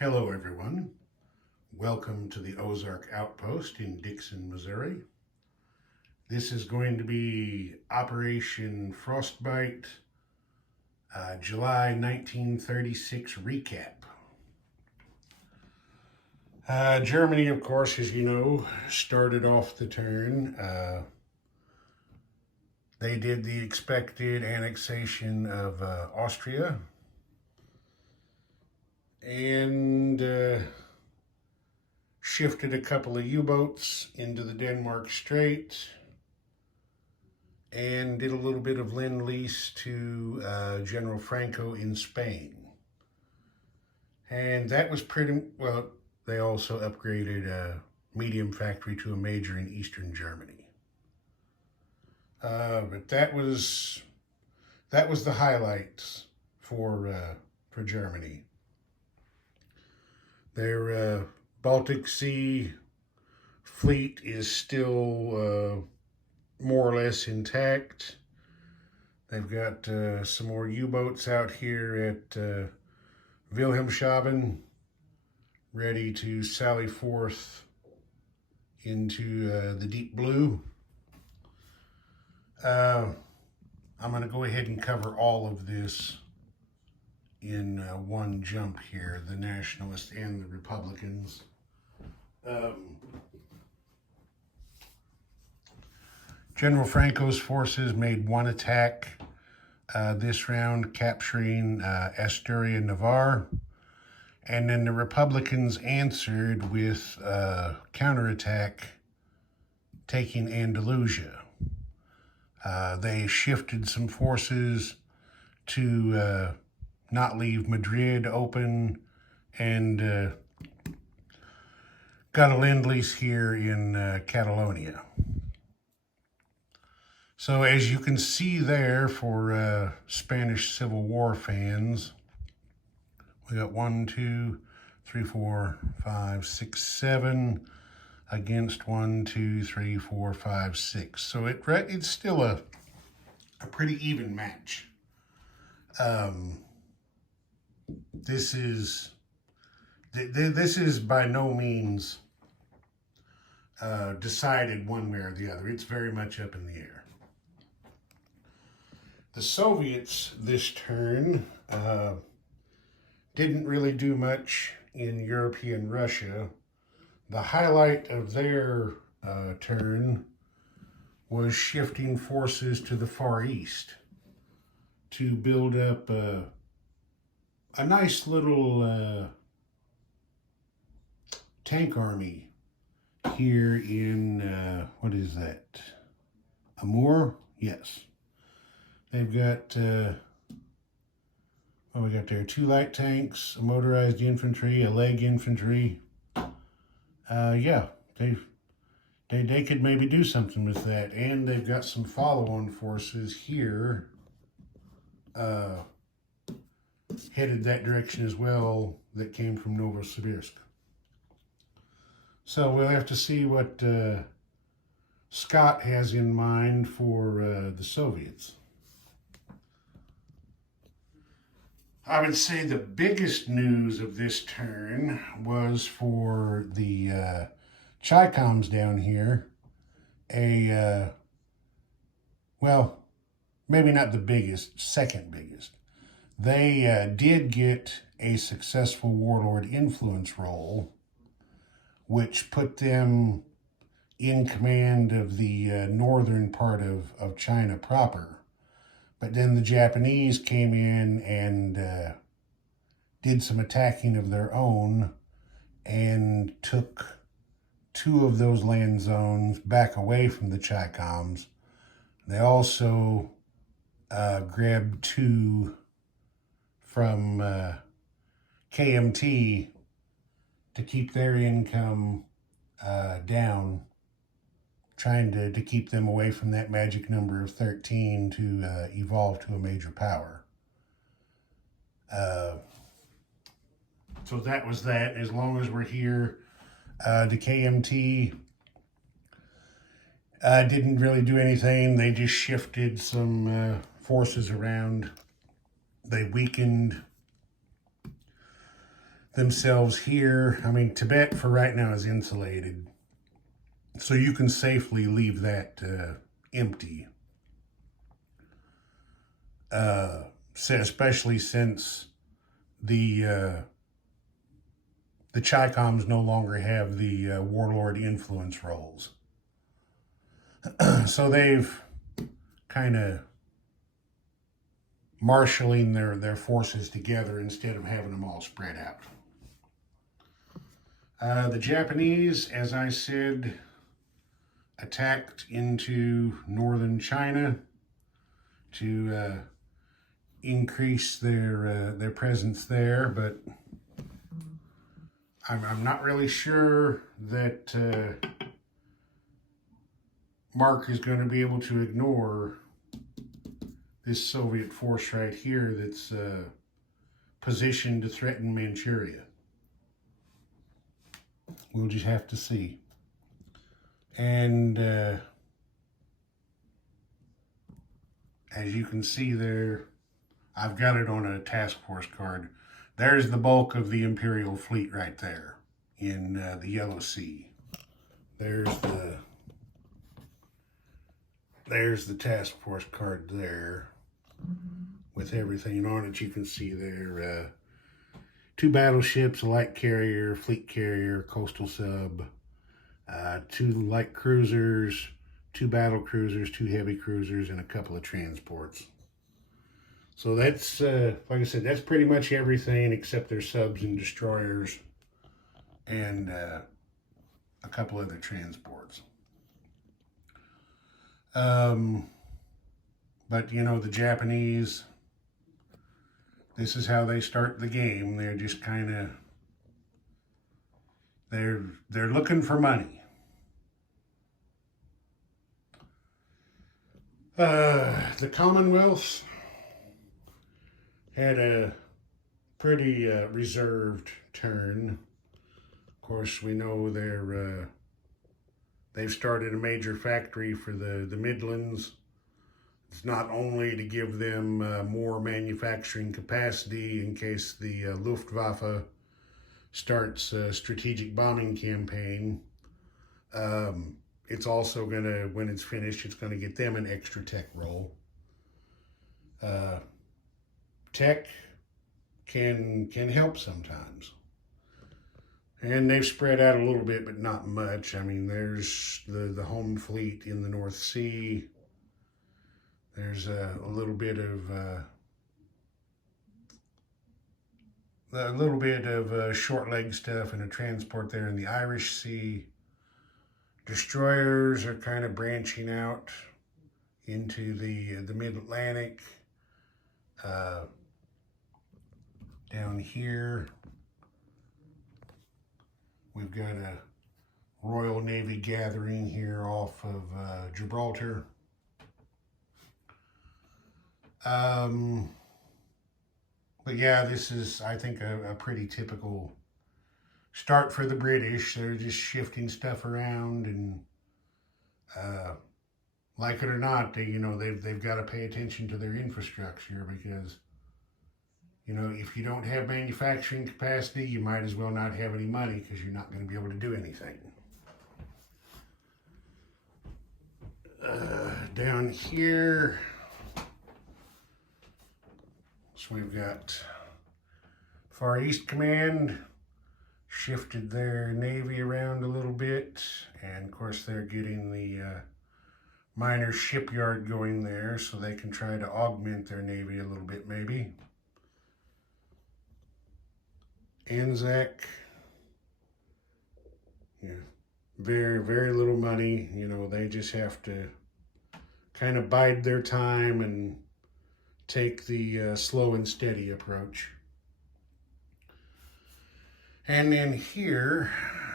Hello everyone, welcome to the Ozark Outpost in Dixon, Missouri. This is going to be Operation Frostbite, July 1936 recap. Germany, of course, as you know, started off the turn. They did the expected annexation of Austria, and shifted a couple of U-boats into the Denmark Strait, and did a little bit of lend-lease to General Franco in Spain. And that was pretty, well, they also upgraded a medium factory to a major in eastern Germany. But that was the highlights for Germany. Their Baltic Sea fleet is still more or less intact. They've got some more U-boats out here at Wilhelmshaven, ready to sally forth into the deep blue. I'm going to go ahead and cover all of this in one jump here, the Nationalists and the Republicans. General Franco's forces made one attack this round, capturing Asturia, Navarre, and then the Republicans answered with counterattack, taking Andalusia. They shifted some forces to not leave Madrid open, and got a lend-lease here in Catalonia. So as you can see there, for Spanish Civil War fans, we got 1, 2, 3, 4, 5, 6, 7 against 1, 2, 3, 4, 5, 6. So it's still a pretty even match. This is by no means decided one way or the other. It's very much up in the air. The Soviets this turn didn't really do much in European Russia. The highlight of their turn was shifting forces to the Far East to build up a nice little tank army here in, what is that? Amur? Yes. They've got, what we got there? 2 light tanks, a motorized infantry, a leg infantry. Yeah, they could maybe do something with that. And they've got some follow-on forces here headed that direction as well, that came from Novosibirsk. So we'll have to see what Scott has in mind for the Soviets. I would say the biggest news of this turn was for the Chi-Coms down here. Well, maybe not the biggest, second biggest. They did get a successful warlord influence role, which put them in command of the northern part of China proper. But then the Japanese came in and did some attacking of their own and took 2 of those land zones back away from the Chi-Coms. They also grabbed 2 from KMT to keep their income down, trying to keep them away from that magic number of 13 to evolve to a major power. So that was that. As long as we're here, the KMT didn't really do anything. They just shifted some forces around. They weakened themselves here. I mean, Tibet for right now is insulated, so you can safely leave that empty. Especially since the Chi-Coms no longer have the warlord influence roles. So they've kind of marshaling their forces together instead of having them all spread out. The Japanese, as I said, attacked into northern China to increase their presence there, but I'm not really sure that Mark is going to be able to ignore this Soviet force right here that's positioned to threaten Manchuria. We'll just have to see. And as you can see there, I've got it on a task force card. There's the bulk of the Imperial fleet right there in the Yellow Sea. There's the task force card there with everything on it. You can see there 2 battleships, a light carrier, fleet carrier, coastal sub, 2 light cruisers, 2 battle cruisers, 2 heavy cruisers, and a couple of transports. So that's, like I said, that's pretty much everything except their subs and destroyers and a couple other transports. But, you know, the Japanese, this is how they start the game. They're just kind of, they're looking for money. The Commonwealth had a pretty reserved turn. Of course, we know they've started a major factory for the Midlands. It's not only to give them more manufacturing capacity in case the Luftwaffe starts a strategic bombing campaign. It's also going to, when it's finished, it's going to get them an extra tech role. Tech can help sometimes. And they've spread out a little bit, but not much. I mean, there's the home fleet in the North Sea. There's a little bit of short leg stuff and a transport there in the Irish Sea. Destroyers are kind of branching out into the mid-Atlantic. Down here, we've got a Royal Navy gathering here off of Gibraltar. But yeah, this is, I think, a pretty typical start for the British. They're just shifting stuff around, and like it or not, they've got to pay attention to their infrastructure, because if you don't have manufacturing capacity, you might as well not have any money, because you're not going to be able to do anything. Down here, so we've got Far East Command shifted their Navy around a little bit, and of course they're getting the minor shipyard going there so they can try to augment their Navy a little bit maybe. Anzac, yeah, very, very little money. They just have to kind of bide their time and take the slow and steady approach. And then here,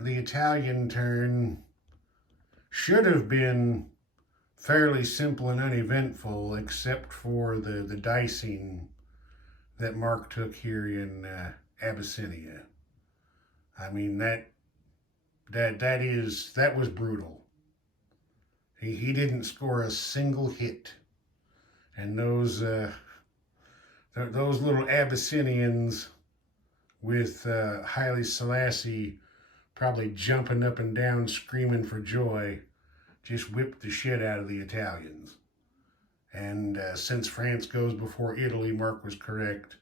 the Italian turn should have been fairly simple and uneventful, except for the dicing that Mark took here in Abyssinia. I mean, that was brutal. He didn't score a single hit, and those little Abyssinians with Haile Selassie probably jumping up and down, screaming for joy, just whipped the shit out of the Italians. And since France goes before Italy, Mark was correct.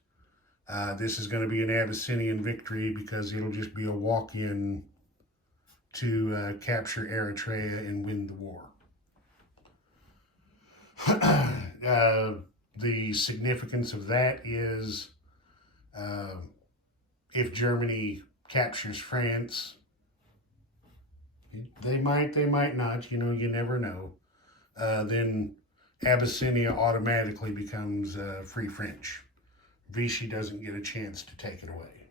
This is going to be an Abyssinian victory because it'll just be a walk-in to capture Eritrea and win the war. The significance of that is if Germany captures France, they might not, you never know, then Abyssinia automatically becomes Free French. Vichy doesn't get a chance to take it away.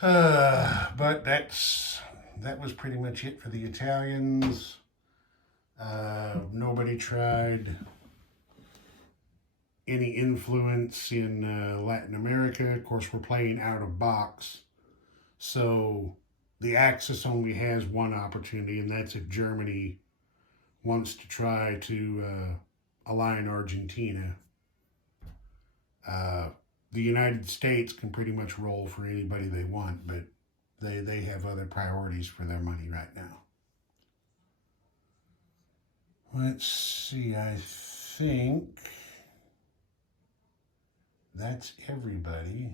But that was pretty much it for the Italians. Nobody tried any influence in Latin America. Of course, we're playing out of box. So the Axis only has one opportunity, and that's if Germany wants to try to align Argentina. The United States can pretty much roll for anybody they want, but they have other priorities for their money right now. Let's see, I think that's everybody.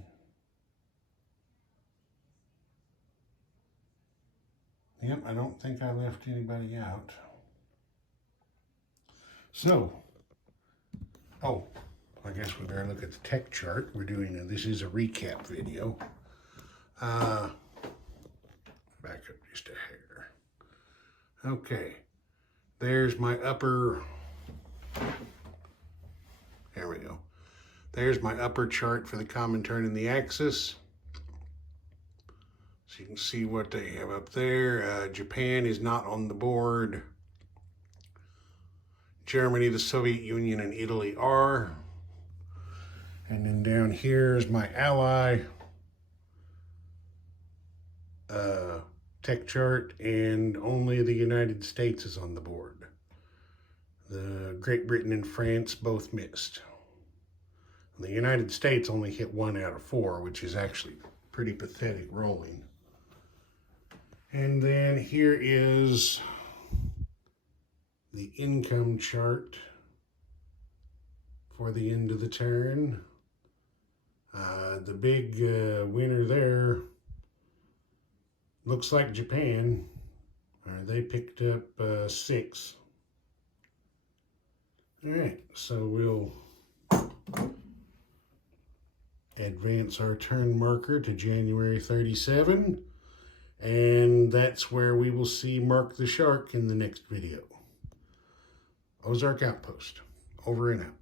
Yep, I don't think I left anybody out. So, I guess we better look at the tech chart. We're doing this is a recap video. Back up just a hair. Okay, there's my upper, there we go. There's my upper chart for the Comintern and the Axis. So you can see what they have up there. Japan is not on the board. Germany, the Soviet Union, and Italy are. And then down here is my ally tech chart, and only the United States is on the board. The Great Britain and France both missed. The United States only hit 1 out of 4, which is actually pretty pathetic rolling. And then here is the income chart for the end of the turn. The big winner there looks like Japan. They picked up 6. All right, so we'll advance our turn marker to January 37, and that's where we will see Mark the Shark in the next video. Ozark Outpost, over and out.